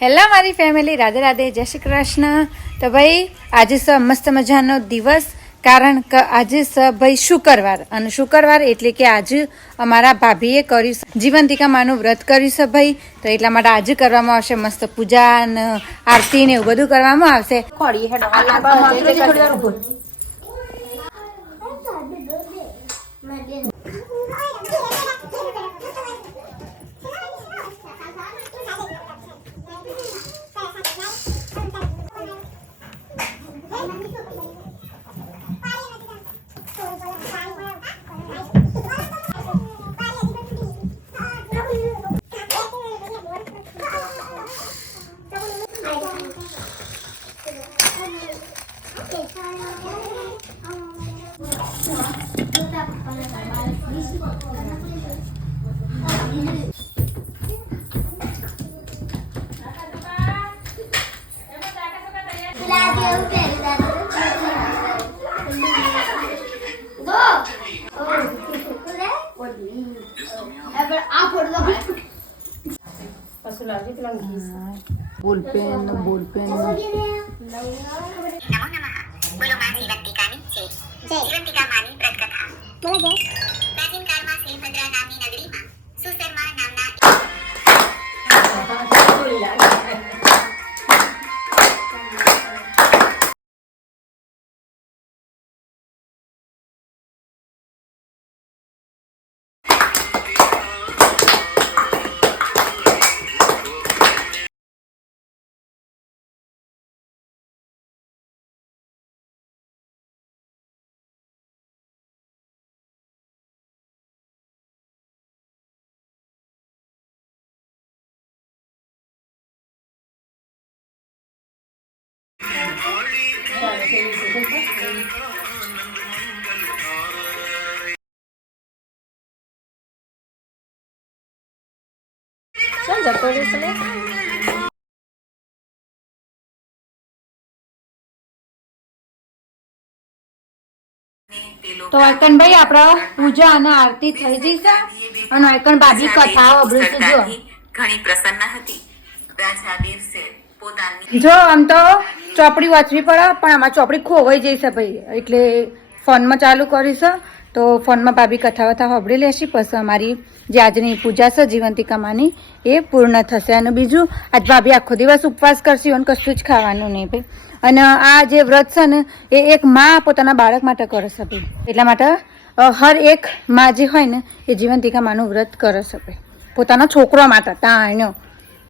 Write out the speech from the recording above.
Hello મારી family, Radhe Radhe, જય શ્રી કૃષ્ણ। તો ભાઈ આજે સ મસ્ત મજાનો દિવસ, કારણ કે આજે સ ભાઈ શુક્રવાર, અને શુક્રવાર એટલે કે આજે અમારા ભાભીએ કર્યું જીવંતિકા માનું વ્રત કર્યું છે ભાઈ, તો એટલા માટે આજે કરવામાં આવશે મસ્ત પૂજા ને આરતી ને એવું બધું કરવામાં આવશે। બોલપેન નમો નમઃ। બોલો માં જીવંતિકાની જય। જીવંતિકા માની વ્રત કથા। પ્રાચીન કાળમાં શ્રીભદ્રા નામની નગરીમાં સુશર્મા નામના તો એકન ભાઈ આપણા પૂજા અને આરતી થઈ જશે, અને એકન ભાભી કથા સાંભળીશું। જો ઘણી પ્રસન્ન હતી। રાજા દિવસે પોતાની જો આમ તો ચોપડી વાંચવી પડે, પણ આમાં ચોપડી ખોવાઈ જઈશે ભાઈ, એટલે ફોનમાં ચાલુ કરીશું। તો ફોનમાં ભાભી કથા વથા સાંભળી લેશે, પછી અમારી જે આજની પૂજા છે જીવંતિકા માની એ પૂર્ણ થશે। અને બીજું, આજ ભાભી આખો દિવસ ઉપવાસ કરશે અને કશું જ ખાવાનું નહીં ભાઈ। અને આ જે વ્રત છે ને એ એક માં પોતાના બાળક માટે કરે છે ભાઈ, એટલા માટે હર એક માં જે હોય ને એ જીવંતિકા માનું વ્રત કરે છે ભાઈ, પોતાના છોકરો માટે તાણ્યો।